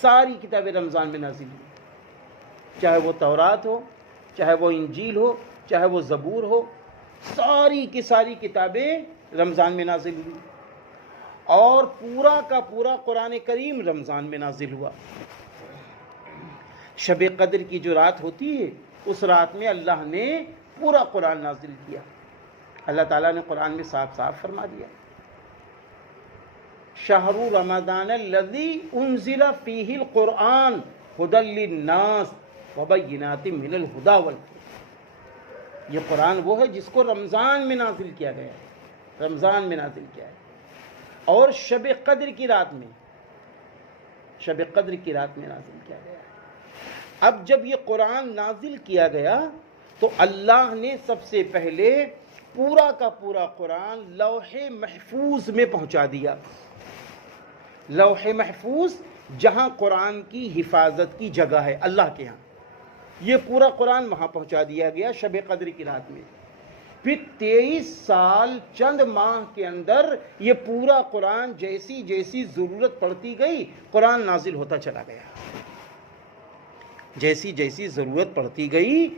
ساری کتابیں رمضان میں نازل ہوئی، چاہے وہ تورات ہو، چاہے وہ انجیل ہو، چاہے وہ زبور ہو، ساری کی ساری کتابیں رمضان میں نازل ہوئی، اور پورا کا پورا قرآن کریم رمضان میں نازل ہوا۔ شب قدر کی جو رات ہوتی ہے، اس رات میں اللہ نے پورا قرآن نازل کیا۔ اللہ تعالیٰ نے قرآن میں صاف صاف فرما دیا، شہر رمضان الذی انزل فیہ القرآن ھدی للناس وبینات من الھدی والفرقان۔ یہ قرآن وہ ہے جس کو رمضان میں نازل کیا گیا ہے، رمضان میں نازل کیا ہے، اور شب قدر کی رات میں، شب قدر کی رات میں نازل کیا گیا ہے۔ اب جب یہ قرآن نازل کیا گیا تو اللہ نے سب سے پہلے پورا کا پورا قرآن لوح محفوظ میں پہنچا دیا۔ لوح محفوظ جہاں قرآن کی حفاظت کی جگہ ہے اللہ کے ہاں، یہ پورا قرآن وہاں پہنچا دیا گیا شب قدر کی رات میں۔ پھر 23 سال چند ماہ کے اندر یہ پورا قرآن جیسی جیسی ضرورت پڑتی گئی قرآن نازل ہوتا چلا گیا، جیسی جیسی ضرورت پڑتی گئی